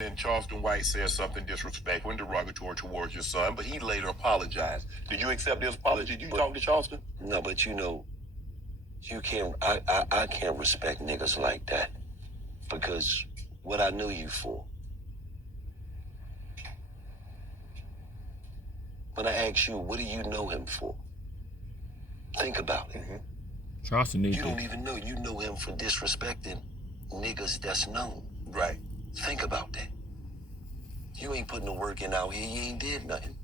And Charleston White said something disrespectful and derogatory towards your son, but he later apologized. Did you accept his apology? Did you talk to Charleston? No, but you know, you can't. I can't respect niggas like that because what I knew you for. When I ask you, what do you know him for? Think about it. Charleston needs You don't even know. You know him for disrespecting niggas that's known. Right. Think about that. You ain't putting the work in out here. You ain't did nothing.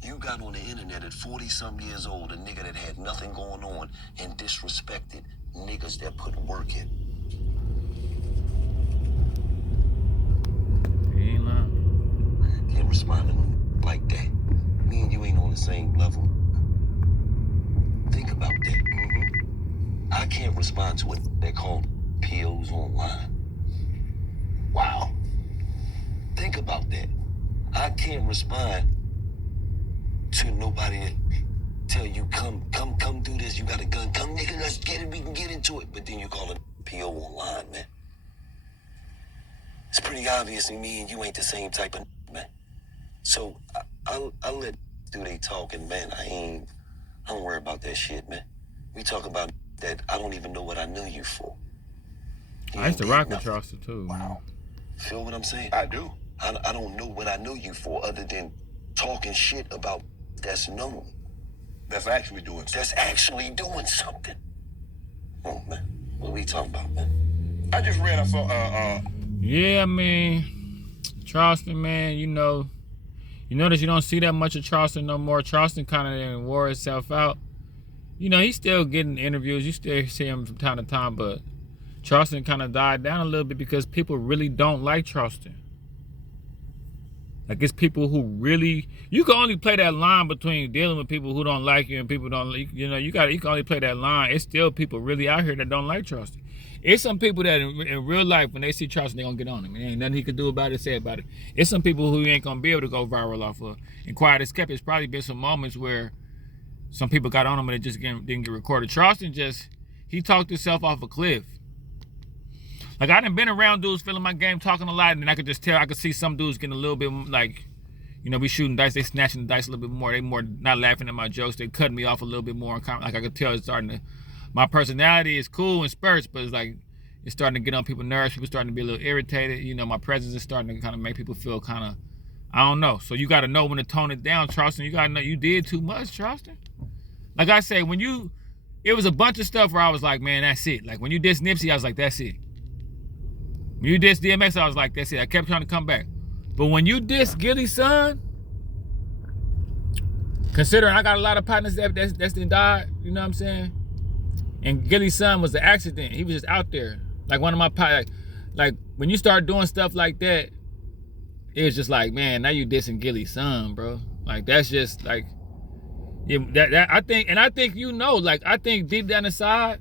You got on the internet at 40-some years old, a nigga that had nothing going on and disrespected niggas that put work in. He ain't lying. Can't respond to them like that. Me and you ain't on the same level. Think about that. I can't respond to what they call POs online. Wow. Think about that. I can't respond to nobody that tell you, come do this, you got a gun, come nigga, let's get it, we can get into it. But then you call it PO online, man. It's pretty obvious to me and you ain't the same type of man. So I'll let do they talking, man. I don't worry about that shit, man. We talk about that. I don't even know what I knew you for. I used to rock with Charleston too. Wow. Feel what I'm saying? I do. I don't know what I knew you for other than talking shit about that's known. That's actually doing something. That's actually doing something. Oh, man. What are we talking about, man? I just read, I saw, Yeah, I mean, Charleston, man, you notice you don't see that much of Charleston no more. Charleston kind of wore itself out. You know, he's still getting interviews. You still see him from time to time, but Charleston kind of died down a little bit because people really don't like Charleston. Like, it's people who really, you can only play that line between dealing with people who don't like you and people don't, you know, you can only play that line. It's still people really out here that don't like Charleston. It's some people that in real life, when they see Charleston, they're gonna get on him. There ain't nothing he could do about it, say about it. It's some people who you ain't gonna be able to go viral off of. And quiet as kept, it's probably been some moments where some people got on him and it just didn't get recorded. Charleston he talked himself off a cliff. Like, I done been around dudes feeling my game, talking a lot, and then I could just tell, I could see some dudes getting a little bit, like, you know, we shooting dice, they snatching the dice a little bit more. They more not laughing at my jokes. They cutting me off a little bit more. Like, I could tell it's starting to, my personality is cool in spurts, but it's like, it's starting to get on people's nerves. People starting to be a little irritated. You know, my presence is starting to kind of make people feel kind of, I don't know. So you got to know when to tone it down, Charleston. You got to know you did too much, Charleston. Like I say, it was a bunch of stuff where I was like, man, that's it. Like, when you diss Nipsey, I was like, that's it. When you diss DMX, I was like, that's it. I kept trying to come back. But when you diss Gillie's son, considering I got a lot of partners that's been died, you know what I'm saying? And Gillie's son was an accident. He was just out there. Like, one of my partners, like when you start doing stuff like that, it was just like, man, now you dissing Gillie's son, bro. Like, that's just like, I think you know, like, I think deep down inside,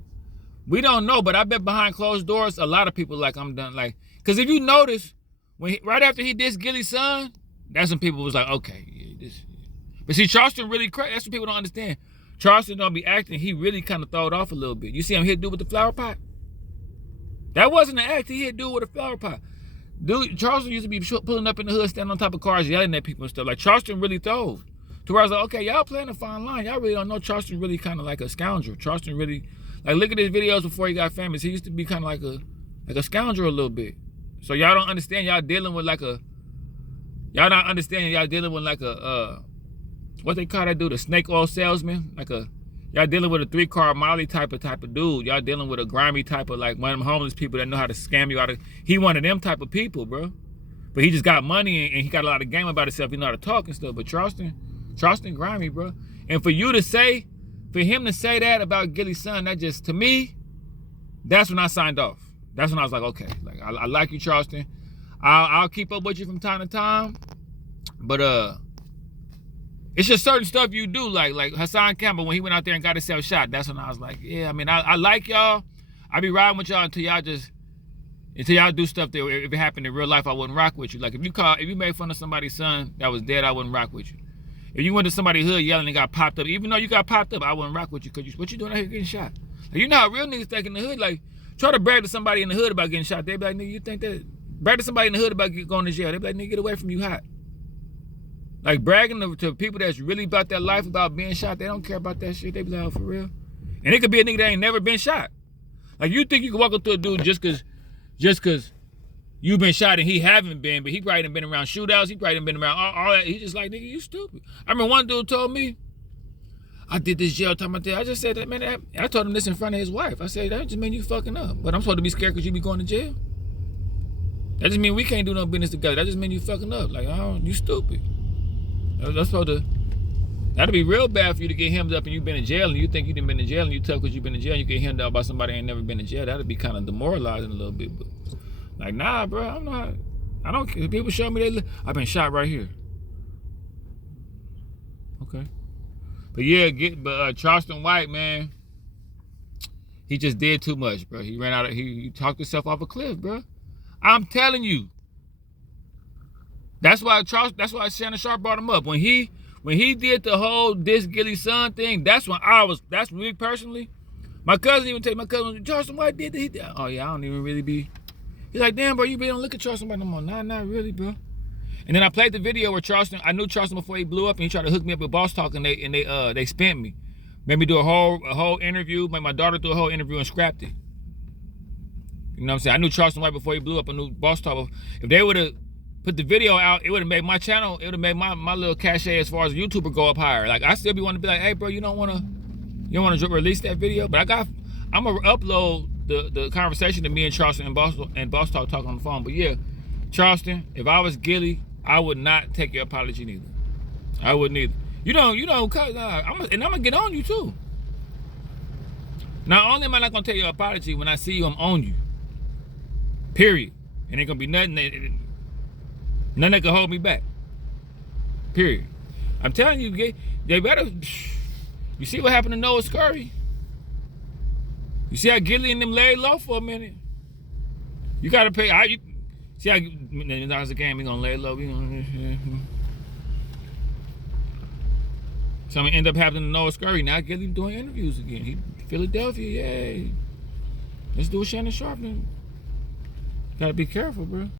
we don't know, but I bet behind closed doors, a lot of people like, I'm done. Like, because if you notice, right after he dissed Gillie's son, that's when people was like, okay, yeah, this. But see, Charleston really crazy. That's what people don't understand. Charleston don't be acting. He really kind of throw it off a little bit. You see him hit dude with the flower pot? That wasn't an act. He hit dude with a flower pot. Dude, Charleston used to be pulling up in the hood, standing on top of cars, yelling at people and stuff. Like, Charleston really throve. To where I was like, okay, y'all playing a fine line. Y'all really don't know Charleston really kind of like a scoundrel. Charleston really, like, look at his videos before he got famous. He used to be kind of like a scoundrel a little bit. So y'all don't understand. Y'all dealing with y'all not understanding. Y'all dealing with what they call that dude, a snake oil salesman. Y'all dealing with a 3-car Molly type of dude. Y'all dealing with a grimy type of, like, one of them homeless people that know how to scam you out of. He one of them type of people, bro. But he just got money and he got a lot of game about himself. He know how to talk and stuff. But Charleston grimy, bro. And for him to say that about Gillie's son, that just, to me, that's when I signed off. That's when I was like, okay, like, I like you, Charleston. I'll keep up with you from time to time. But it's just certain stuff you do, like Hassan Campbell, when he went out there and got himself shot. That's when I was like, yeah, I mean, I like y'all. I be riding with y'all until y'all do stuff that if it happened in real life, I wouldn't rock with you. Like, if you made fun of somebody's son that was dead, I wouldn't rock with you. If you went to somebody's hood yelling and got popped up, even though you got popped up, I wouldn't rock with you because what you doing out here getting shot? Like, you know how real niggas think in the hood, like, try to brag to somebody in the hood about getting shot. They be like, nigga, you think that brag to somebody in the hood about going to jail. They be like, nigga, get away from you hot. Like bragging to people that's really about that life, about being shot, they don't care about that shit. They be like, oh, for real? And it could be a nigga that ain't never been shot. Like you think you can walk up to a dude just cause you've been shot and he haven't been, but he probably done been around shootouts, he probably done been around all that. He just like, nigga, you stupid. I remember one dude told me, I did this jail time out there. I just said that, man, I told him this in front of his wife. I said, that just mean you fucking up. But I'm supposed to be scared because you be going to jail? That just mean we can't do no business together. That just mean you fucking up. Like, you stupid. That's supposed to, that'd be real bad for you to get hemmed up and you've been in jail and you think you done been in jail and you tough because you've been in jail and you get hemmed up by somebody that ain't never been in jail. That'd be kind of demoralizing a little bit. But like, nah, bro, I don't care. People show me I've been shot right here. Okay. But yeah, Charleston White, man, he just did too much, bro. He ran out of, he talked himself off a cliff, bro. I'm telling you. That's why Shannon Sharp brought him up. When he did the whole diss Gillie son thing, that's me personally. My cousin even told me, Charleston White did that. Oh yeah, I don't even really be. He's like, damn, bro, you really don't look at Charleston White no more. Nah, not really, bro. And then I played the video where I knew Charleston before he blew up, and he tried to hook me up with Boss Talk, and they spent me. Made me do a whole interview, made my daughter do a whole interview and scrapped it. You know what I'm saying? I knew Charleston White before he blew up. I knew Boss Talk. If they would have put the video out, it would have made my channel, it would have made my little cachet as far as a YouTuber go up higher. Like I still be wanting to be like, hey bro, you don't wanna release that video? But I'm gonna upload the conversation to me and Charleston and Boss Talk talking on the phone. But yeah, Charleston, if I was Gillie, I would not take your apology neither. I wouldn't either. I'm gonna get on you too. Not only am I not gonna take your apology, when I see you, I'm on you. Period. And ain't gonna be nothing that can hold me back. Period. I'm telling you, they better. You see what happened to Noah Scurry? You see how Gillie and them laid low for a minute? You gotta pay. See how that's a game. We gonna lay low. Something end up happening to Noah Scurry. Now Gillie doing interviews again. He Philadelphia, yay. Let's do a Shannon Sharp. Gotta be careful, bro.